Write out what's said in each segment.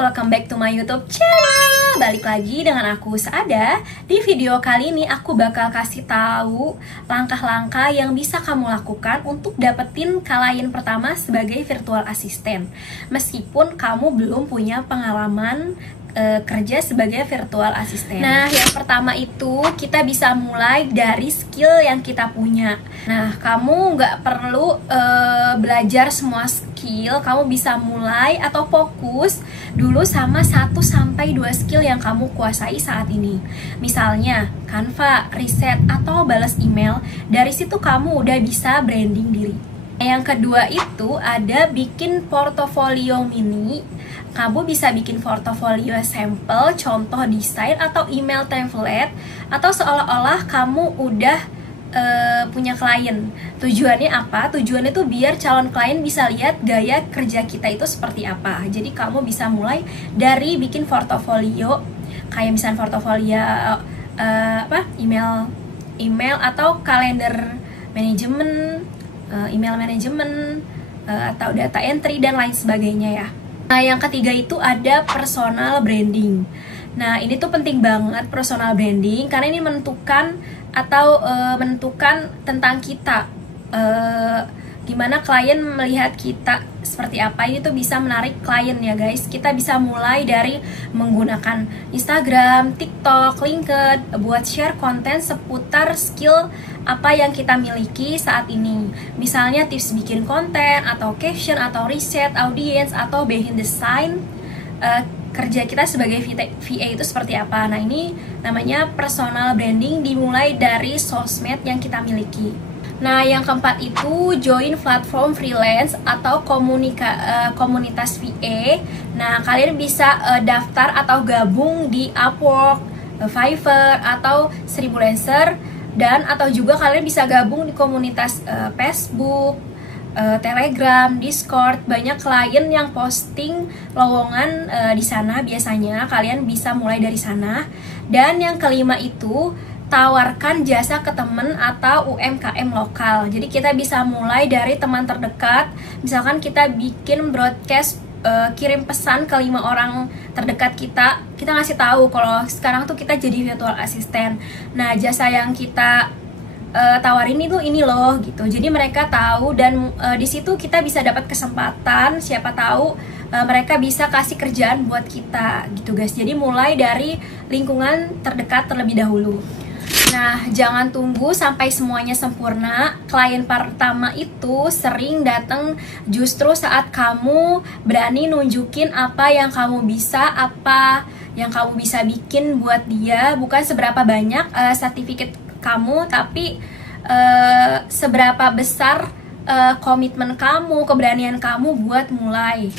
welcome back to my YouTube channel. Balik lagi dengan aku Saada. Di video kali ini aku bakal kasih tahu langkah-langkah yang bisa kamu lakukan untuk dapetin klien pertama sebagai virtual assistant. Meskipun kamu belum punya pengalaman kerja sebagai virtual assistant. Nah, yang pertama itu kita bisa mulai dari skill yang kita punya. Nah, kamu nggak perlu belajar semua skill, kamu bisa mulai atau fokus dulu sama 1-2 skill yang kamu kuasai saat ini. Misalnya, Canva, riset, atau balas email. Dari situ kamu udah bisa branding diri. Yang kedua itu ada bikin portofolio mini. Kamu bisa bikin portofolio sampel, contoh desain, atau email template, atau seolah-olah kamu udah punya klien. Tujuannya apa? Tujuannya tuh biar calon klien bisa lihat gaya kerja kita itu seperti apa. Jadi kamu bisa mulai dari bikin portofolio, kayak misalnya portofolio email atau kalender manajemen, email manajemen, atau data entry dan lain sebagainya ya. Nah, yang ketiga itu ada personal branding. Nah, ini tuh penting banget personal branding karena ini menentukan tentang kita. Gimana klien melihat kita seperti apa, ini tuh bisa menarik klien ya guys. Kita bisa mulai dari menggunakan Instagram, TikTok, LinkedIn buat share konten seputar skill apa yang kita miliki saat ini. Misalnya tips bikin konten, atau caption, atau riset, audience, atau behind the scene kerja kita sebagai VA itu seperti apa. Nah, ini namanya personal branding, dimulai dari sosmed yang kita miliki. Nah, yang keempat itu join platform freelance atau komunitas VA. Nah, kalian bisa daftar atau gabung di Upwork, Fiverr, atau Seribulancer, dan atau juga kalian bisa gabung di komunitas Facebook, Telegram, Discord. Banyak klien yang posting lowongan di sana. Biasanya kalian bisa mulai dari sana. Dan yang kelima itu tawarkan jasa ke temen atau UMKM lokal. Jadi kita bisa mulai dari teman terdekat. Misalkan kita bikin broadcast, kirim pesan ke 5 orang terdekat kita. Kita ngasih tahu kalau sekarang tuh kita jadi virtual assistant. Nah, jasa yang kita tawarin itu ini loh gitu. Jadi mereka tahu, dan di situ kita bisa dapat kesempatan. Siapa tahu mereka bisa kasih kerjaan buat kita gitu guys. Jadi mulai dari lingkungan terdekat terlebih dahulu. Nah, jangan tunggu sampai semuanya sempurna. Klien pertama itu sering datang justru saat kamu berani nunjukin apa yang kamu bisa, apa yang kamu bisa bikin buat dia. Bukan seberapa banyak sertifikat kamu, tapi seberapa besar komitmen kamu, keberanian kamu buat mulai.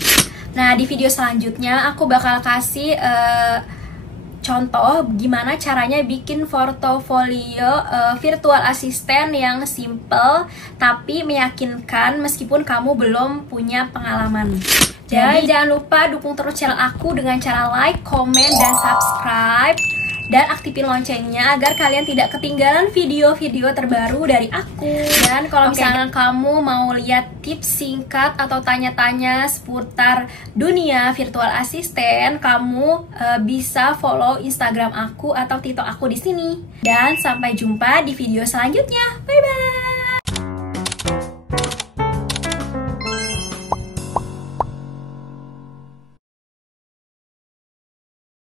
Nah, di video selanjutnya aku bakal kasih contoh gimana caranya bikin portofolio virtual assistant yang simple tapi meyakinkan meskipun kamu belum punya pengalaman. Jadi jangan lupa dukung terus channel aku dengan cara like, comment, dan subscribe, dan aktifin loncengnya agar kalian tidak ketinggalan video-video terbaru dari aku. Dan kalau misalnya kamu mau lihat tips singkat atau tanya-tanya seputar dunia virtual assistant, kamu bisa follow Instagram aku atau TikTok aku di sini. Dan sampai jumpa di video selanjutnya. Bye bye.